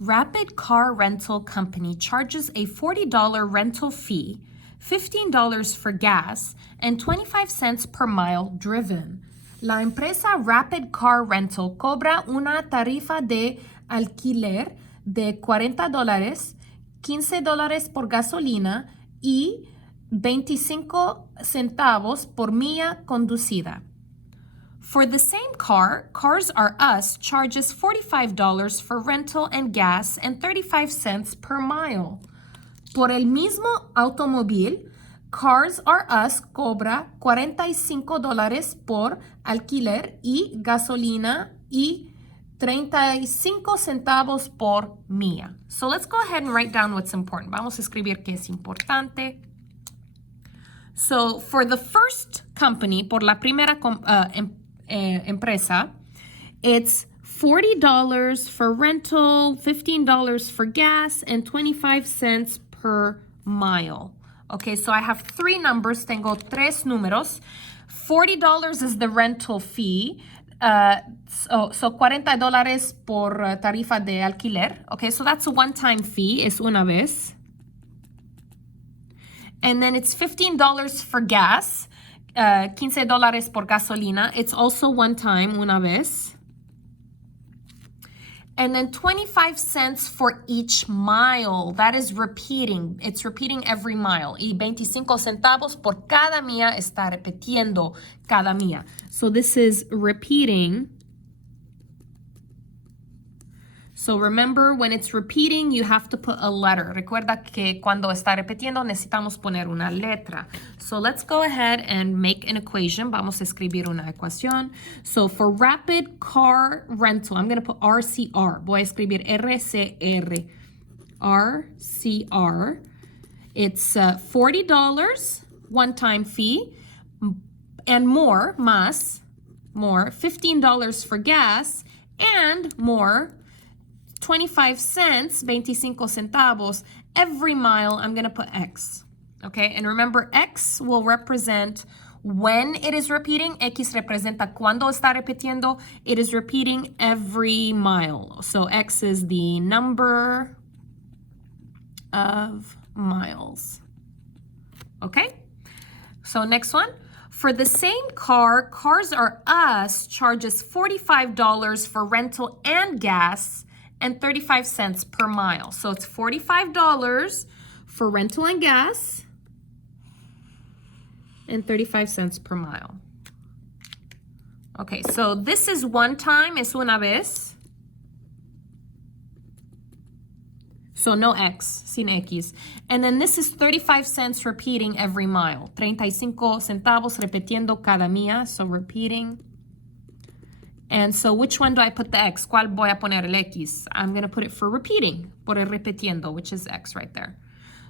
Rapid Car Rental Company charges a $40 rental fee, $15 for gas, and 25 cents per mile driven. La empresa Rapid Car Rental cobra una tarifa de alquiler de $40, $15 por gasolina y 25 centavos por milla conducida. For the same car, Cars R Us charges $45 for rental and gas and 35 cents per mile. Por el mismo automóvil, Cars R Us cobra $45 por alquiler y gasolina y 35 centavos por milla. So let's go ahead and write down what's important. Vamos a escribir qué es importante. So for the first company, por la primera empresa, it's $40 for rental, $15 for gas, and 25 cents per mile. Okay, so I have three numbers. Tengo tres números. $40 is the rental fee. So $40 por tarifa de alquiler. Okay, so that's a one-time fee. Es una vez. And then it's $15 for gas. $15 por gasolina. It's also one time, una vez. And then 25 cents for each mile. That is repeating. It's repeating every mile. Y 25 centavos por cada milla está repitiendo cada milla. So this is repeating. So remember, when it's repeating, you have to put a letter. Recuerda que cuando está repitiendo, necesitamos poner una letra. So let's go ahead and make an equation. Vamos a escribir una ecuación. So for Rapid Car Rental, I'm going to put RCR. Voy a escribir RCR. RCR. It's $40 one-time fee and more, más, more, $15 for gas and more, 25 cents, 25 centavos, every mile, I'm going to put X. Okay, and remember, X will represent when it is repeating. X representa cuando está repitiendo. It is repeating every mile. So X is the number of miles. Okay, so next one. For the same car, Cars R Us charges $45 for rental and gas and 35 cents per mile. So it's $45 for rental and gas and 35 cents per mile. Okay, so this is one time, es una vez. So no X, sin X. And then this is 35 cents repeating every mile. 35 centavos repitiendo cada milla, so repeating. And so which one do I put the X? ¿Cuál voy a poner el X? I'm going to put it for repeating, por el repitiendo, which is X right there.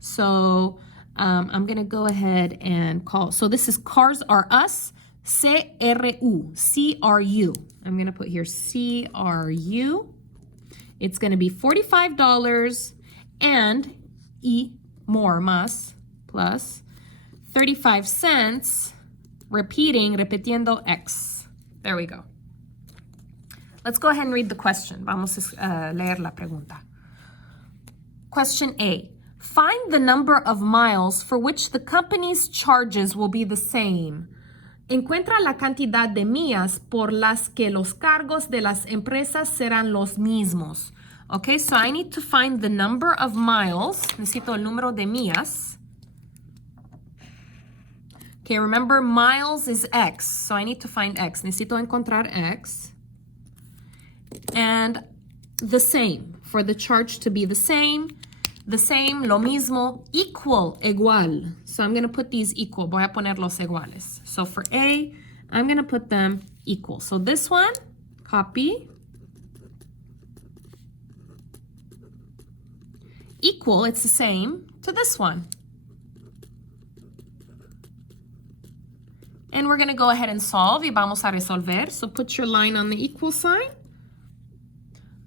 So I'm going to go ahead and call. So this is Cars R Us, C-R-U, C-R-U. I'm going to put here C-R-U. It's going to be $45 and y more, más, plus 35 cents, repeating, repitiendo X. There we go. Let's go ahead and read the question. Vamos a leer la pregunta. Question A. Find the number of miles for which the company's charges will be the same. Encuentra la cantidad de millas por las que los cargos de las empresas serán los mismos. Okay, so I need to find the number of miles. Necesito el número de millas. Okay, remember miles is X, so I need to find X. Necesito encontrar X. And the same, for the charge to be the same, lo mismo, equal, igual. So I'm going to put these equal. Voy a poner los iguales. So for A, I'm going to put them equal. So this one, copy. Equal, it's the same to this one. And we're going to go ahead and solve. Y vamos a resolver. So put your line on the equal sign.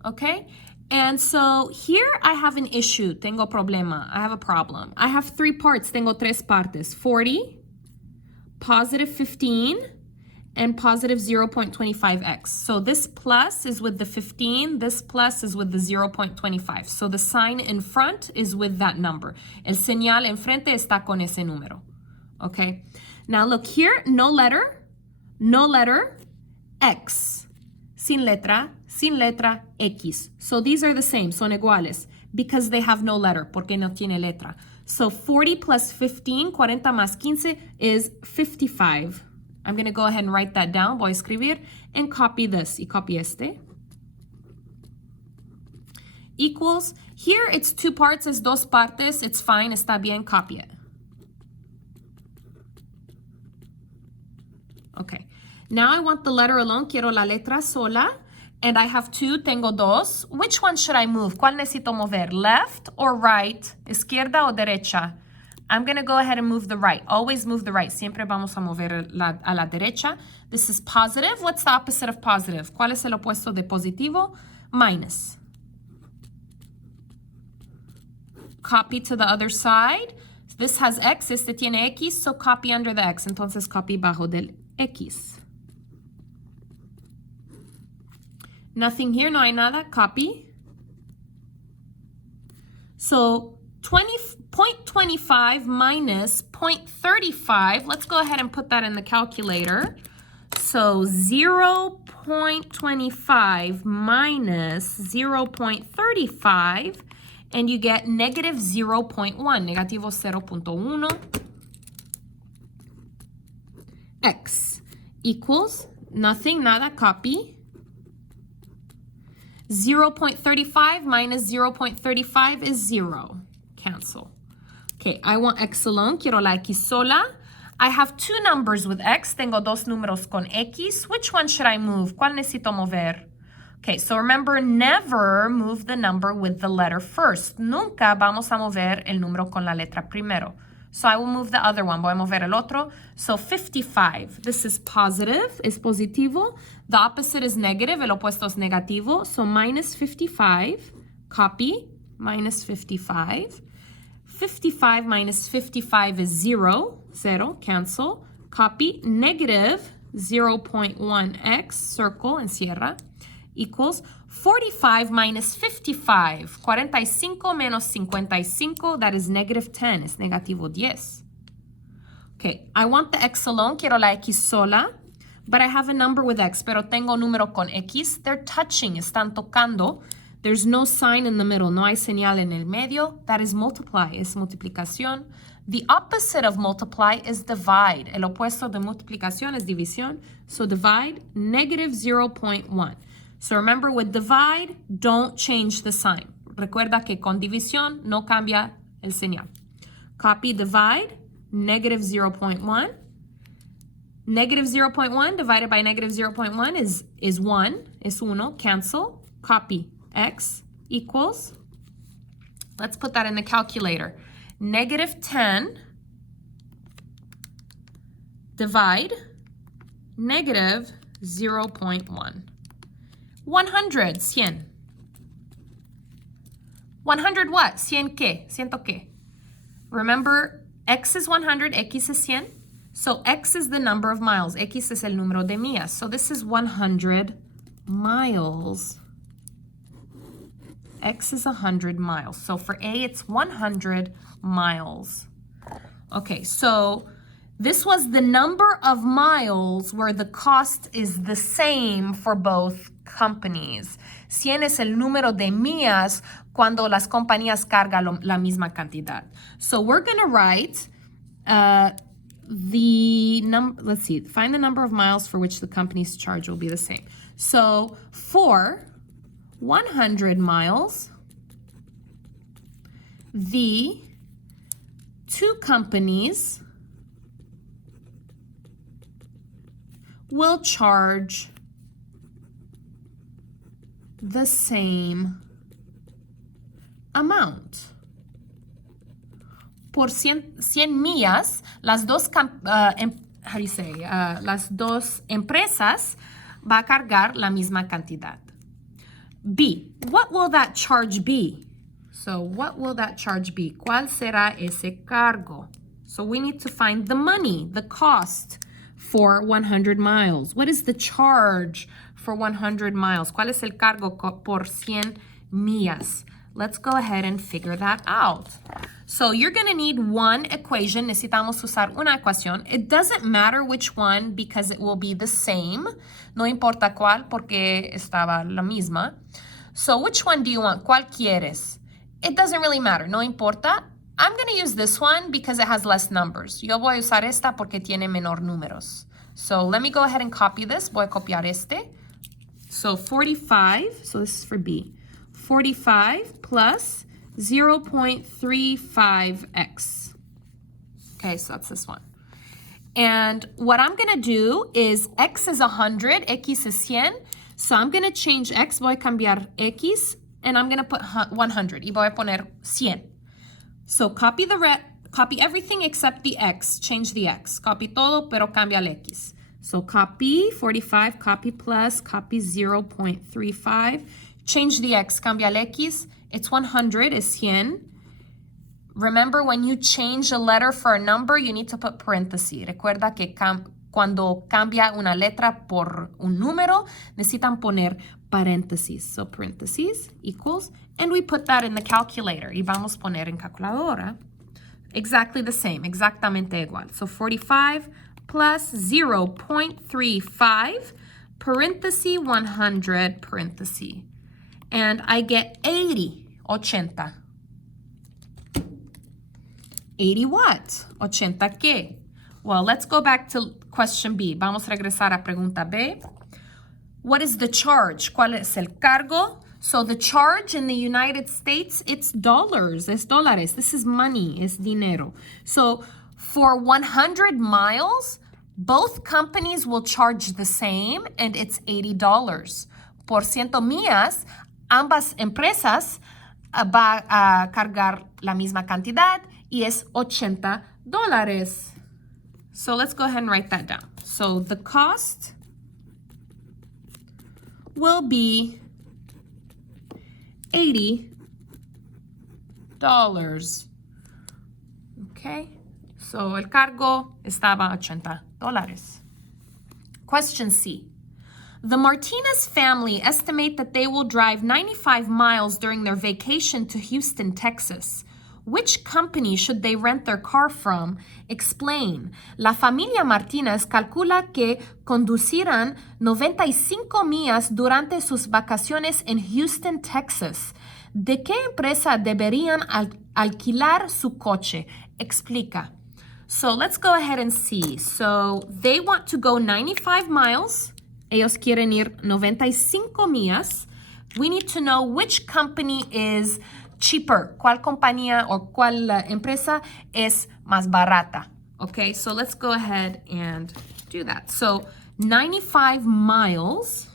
Okay, and so here I have an issue. Tengo problema. I have a problem. I have three parts. Tengo tres partes. 40, positive 15, and positive 0.25x. So this plus is with the 15, this plus is with the 0.25. So the sign in front is with that number. El señal enfrente está con ese número. Okay? Now look here, no letter, x. Sin letra, x. So these are the same, son iguales, because they have no letter, porque no tiene letra. So 40 plus 15, 40 más 15 is 55. I'm going to go ahead and write that down. Voy a escribir and copy this. Y copy este. Equals. Here it's two parts, es dos partes. It's fine. Está bien. Copy it. Okay. Now I want the letter alone. Quiero la letra sola. And I have two. Tengo dos. Which one should I move? ¿Cuál necesito mover? Left or right? Izquierda o derecha? I'm going to go ahead and move the right. Always move the right. Siempre vamos a mover a la derecha. This is positive. What's the opposite of positive? ¿Cuál es el opuesto de positivo? Minus. Copy to the other side. This has x. Este tiene x. So copy under the x. Entonces copy bajo del x. Nothing here. No hay nada. Copy. So 0.25 minus 0.35, let's go ahead and put that in the calculator. So 0.25 minus 0.35, and you get negative 0.1, negativo 0.1. X equals nothing, nada, copy. 0.35 minus 0.35 is 0. Cancel. Okay, I want x alone. Quiero la x sola. I have two numbers with x. Tengo dos números con x. Which one should I move? ¿Cuál necesito mover? Okay, so remember, never move the number with the letter first. Nunca vamos a mover el número con la letra primero. So I will move the other one. Voy a mover el otro. So 55. This is positive, es positivo. The opposite is negative. El opuesto es negativo. So minus 55. Copy. Minus 55. 55 minus 55 is 0. 0. Cancel. Copy. Negative 0.1x. Circle. Encierra. Equals 45 minus 55. 45 menos 55, that is negative 10. Es negativo 10. Okay, I want the x alone. Quiero la x sola. But I have a number with x. Pero tengo número con x. They're touching. Están tocando. There's no sign in the middle. No hay señal en el medio. That is multiply. Es multiplicación. The opposite of multiply is divide. El opuesto de multiplicación es división. So divide, negative 0.1. So remember, with divide, don't change the sign. Recuerda que con división no cambia el señal. Copy divide, negative 0.1. Negative 0.1 divided by negative 0.1 is 1. Es uno. Cancel. Copy. X equals, let's put that in the calculator. Negative 10 divide negative 0.1. 100, 100. 100 what? 100 qué? ¿Ciento qué? Remember, x is 100, x is 100. So x is the number of miles. X es el número de millas. So this is 100 miles. X is 100 miles. So for A, it's 100 miles. Okay, so this was the number of miles where the cost is the same for both companies. 100 es el número de millas cuando las compañías cargan la misma cantidad. So we're going to write let's see, find the number of miles for which the company's charge will be the same. So for 100 miles, the two companies will charge the same amount. Por 100 millas, las dos, las dos empresas va a cargar la misma cantidad. B, what will that charge be? So what will that charge be? ¿Cuál será ese cargo? So we need to find the money, the cost for 100 miles? What is the charge for 100 miles? ¿Cuál es el cargo por 100 millas? Let's go ahead and figure that out. So you're going to need one equation. Necesitamos usar una ecuación. It doesn't matter which one because it will be the same. No importa cuál porque estaba la misma. So which one do you want? ¿Cuál quieres? It doesn't really matter. No importa. I'm going to use this one because it has less numbers. Yo voy a usar esta porque tiene menor números. So let me go ahead and copy this. Voy a copiar este. So 45, so this is for B. 45 plus 0.35x. Okay, so that's this one. And what I'm going to do is x is 100, x is 100. So I'm going to change x, voy a cambiar x, and I'm going to put 100. Y voy a poner 100. So copy everything except the x. Change the x. Copy todo, pero cambia el x. So copy 45, copy plus, copy 0.35. Change the x, cambia el x. It's 100, es 100. Remember, when you change a letter for a number, you need to put paréntesis. Recuerda que cuando cambia una letra por un número, necesitan poner paréntesis. So paréntesis equals, and we put that in the calculator. Y vamos a poner en calculadora exactly the same, exactamente igual. So 45 plus 0.35, paréntesis 100, paréntesis. And I get 80, 80. 80 what? 80 qué? Well, let's go back to question B. Vamos a regresar a pregunta B. What is the charge? ¿Cuál es el cargo? So the charge in the United States, it's dollars, es dólares. This is money, es dinero. So for 100 miles, both companies will charge the same, and it's $80. Por 100 millas, ambas empresas va a cargar la misma cantidad y es $80. So let's go ahead and write that down. So the cost will be $80. Okay, so el cargo estaba $80. Question C. The Martinez family estimate that they will drive 95 miles during their vacation to Houston, Texas. Which company should they rent their car from? Explain. La familia Martínez calcula que conducirán 95 millas durante sus vacaciones en Houston, Texas. ¿De qué empresa deberían alquilar su coche? Explica. So let's go ahead and see. So they want to go 95 miles. Ellos quieren ir 95 millas. We need to know which company is cheaper. ¿Cuál compañía o cuál empresa es más barata? Okay, so let's go ahead and do that. So 95 miles.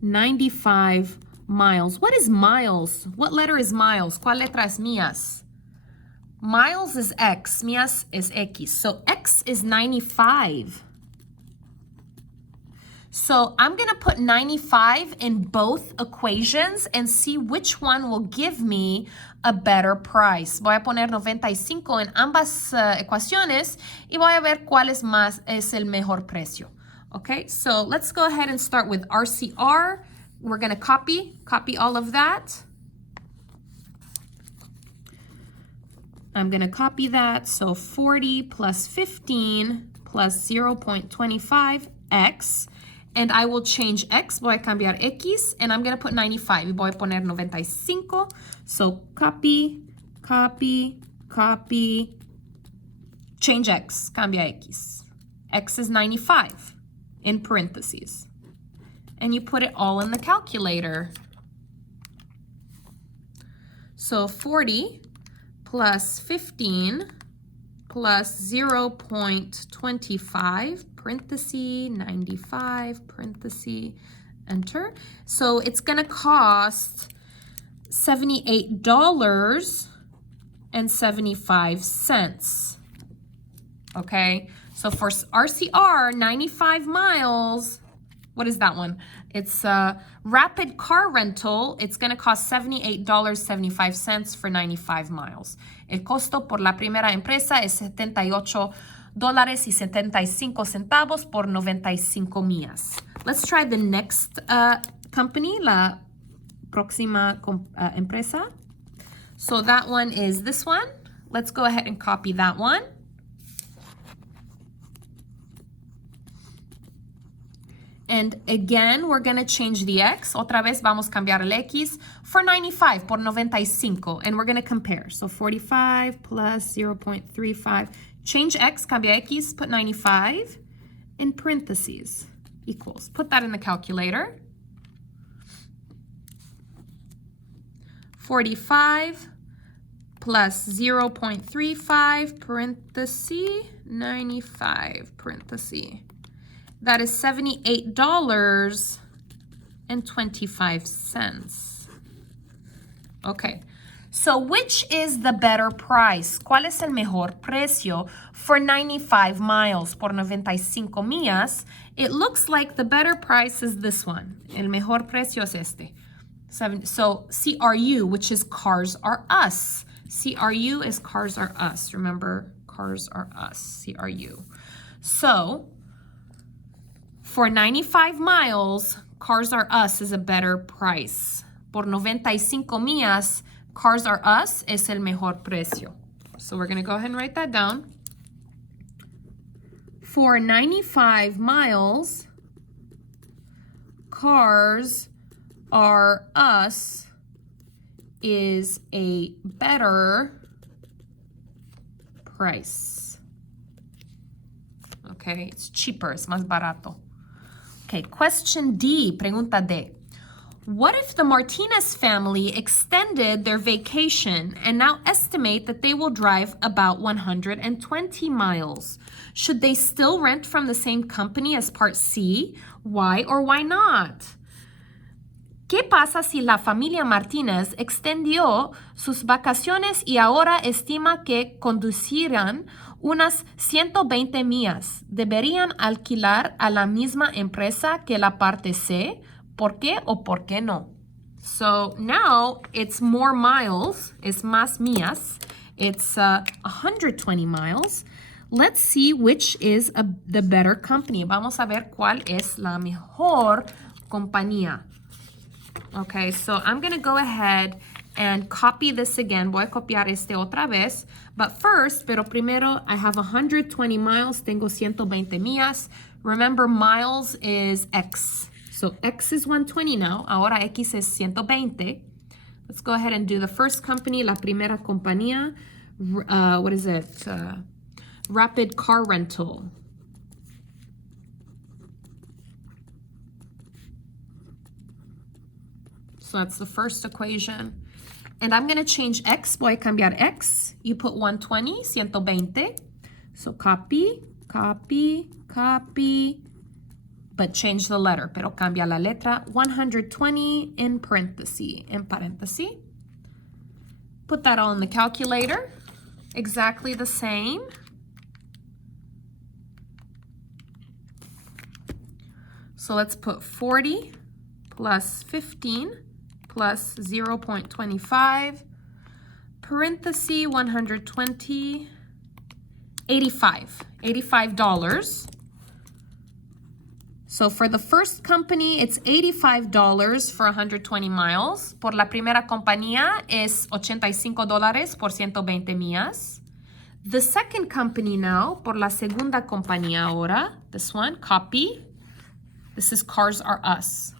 95 miles. What is miles? What letter is miles? ¿Cuál letra es millas? Miles is X, millas is X. So X is 95. So I'm going to put 95 in both equations and see which one will give me a better price. Voy a poner 95 en ambas ecuaciones y voy a ver cuál es el mejor precio. Okay, so let's go ahead and start with RCR. We're going to copy all of that. I'm going to copy that. So 40 plus 15 plus 0.25x. And I will change x. Voy a cambiar x. And I'm going to put 95. Y voy a poner 95. So copy. Change x. Cambia x. X is 95 in parentheses. And you put it all in the calculator. So 40 plus 15 plus 0.25, parenthesis, 95, parenthesis, enter. So it's going to cost $78.75. Okay, so for RCR, 95 miles, What is that one? It's rapid car rental. It's going to cost $78.75 for 95 miles. El costo por la primera empresa es $78.75 por 95 millas. Let's try the next company, la próxima empresa. So that one is this one. Let's go ahead and copy that one. And again, we're going to change the X. Otra vez vamos a cambiar el X for 95, por 95. And we're going to compare. So 45 plus 0.35. Change X, cambia X, put 95 in parentheses equals. Put that in the calculator. 45 plus 0.35 parenthesis 95 parenthesis. That is $78.25. Okay, so which is the better price? ¿Cuál es el mejor precio for 95 miles por 95 millas? It looks like the better price is this one. El mejor precio es este. So CRU, which is Cars Are Us. CRU is Cars Are Us. Remember, Cars Are Us, CRU. So for 95 miles, Cars Are Us is a better price. Por 95 millas, Cars Are Us es el mejor precio. So we're going to go ahead and write that down. For 95 miles, Cars Are Us is a better price. Okay, it's cheaper, es más barato. Okay, question D, pregunta D. What if the Martinez family extended their vacation and now estimate that they will drive about 120 miles? Should they still rent from the same company as part C? Why or why not? ¿Qué pasa si la familia Martínez extendió sus vacaciones y ahora estima que conducirán unas 120 millas? ¿Deberían alquilar a la misma empresa que la parte C? ¿Por qué o por qué no? So now it's more miles, es más millas. It's 120 miles. Let's see which is the better company. Vamos a ver cuál es la mejor compañía. Okay, so I'm going to go ahead and copy this again. Voy a copiar este otra vez. But first, pero primero, I have 120 miles. Tengo 120 millas. Remember, miles is X. So X is 120 now. Ahora X es 120. Let's go ahead and do the first company, la primera compañía. What is it? Rapid car rental. So that's the first equation. And I'm going to change X. Voy a cambiar X. You put 120, 120. So copy, copy, copy. But change the letter. Pero cambia la letra. 120 in parenthesis. In parenthesis. Put that all in the calculator. Exactly the same. So let's put 40 plus 15 plus 0.25, parenthesis 120, $85. So for the first company, it's $85 for 120 miles. Por la primera compañía es $85 por 120 millas. The second company now, por la segunda compañía ahora, this one, copy. This is Cars Are Us.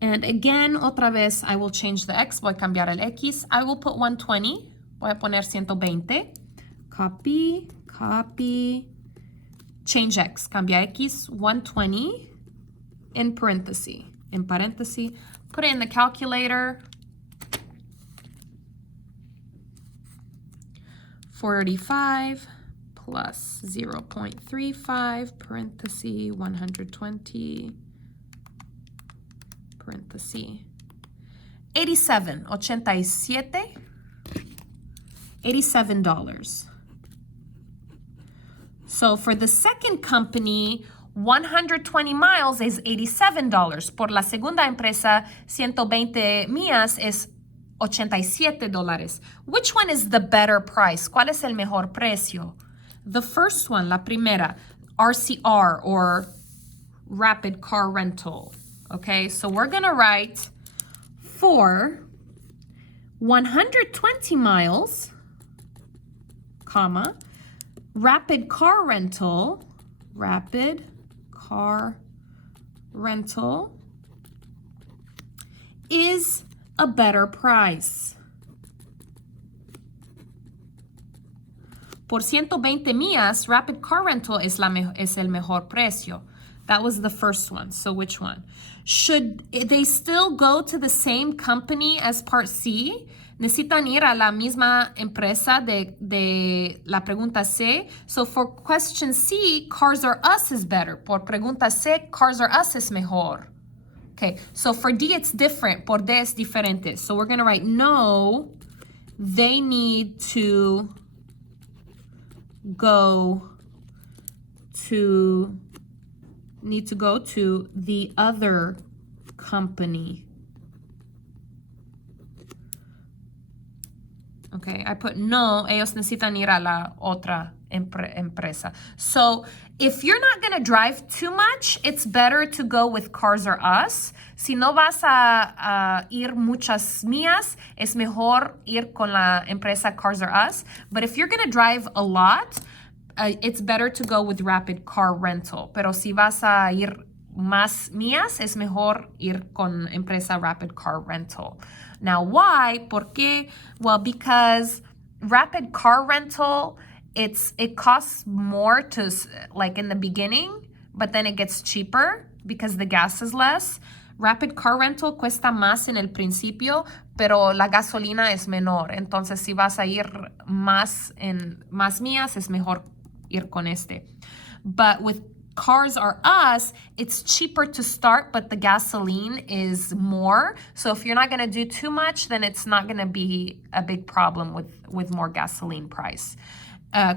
And again, otra vez, I will change the X. Voy a cambiar el X. I will put 120. Voy a poner 120. Copy, copy. Change X. Cambia X. 120 in parenthesis. In parenthesis. Put it in the calculator. 45 plus 0.35 parenthesis 120 parenthesis 87. $87. So for the second company, 120 miles is $87. Por la segunda empresa, 120 millas es $87. Which one is the better price? ¿Cuál es el mejor precio? The first one, la primera, RCR or Rapid Car Rental. Okay, so we're gonna write for 120 miles, comma, Rapid Car Rental is a better price. Por 120 millas, Rapid Car Rental es el mejor precio. That was the first one. So which one? Should they still go to the same company as Part C? Necesitan ir a la misma empresa de la pregunta C. So for question C, Cars R Us is better. Por pregunta C, Cars R Us es mejor. Okay, so for D, it's different. Por D, es diferente. So we're going to write, no, they need to go to the other company. Okay, I put no, ellos necesitan ir a la otra empresa. So if you're not going to drive too much, it's better to go with Cars R Us. Si no vas a ir muchas millas, es mejor ir con la empresa Cars R Us. But if you're going to drive a lot, it's better to go with Rapid Car Rental. Pero si vas a ir más millas, es mejor ir con empresa Rapid Car Rental. Now, why? ¿Por qué? Well, because Rapid Car Rental, it costs more to, like in the beginning, but then it gets cheaper because the gas is less. Rapid Car Rental cuesta más en el principio, pero la gasolina es menor. Entonces, si vas a ir más millas, es mejor ir con este. But with Cars R Us, it's cheaper to start, but the gasoline is more. So if you're not going to do too much, then it's not going to be a big problem with more gasoline price.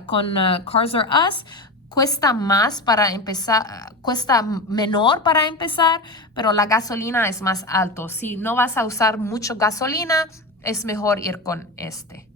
Con Cars R Us, cuesta menor para empezar, pero la gasolina es más alto. Si no vas a usar mucho gasolina, es mejor ir con este.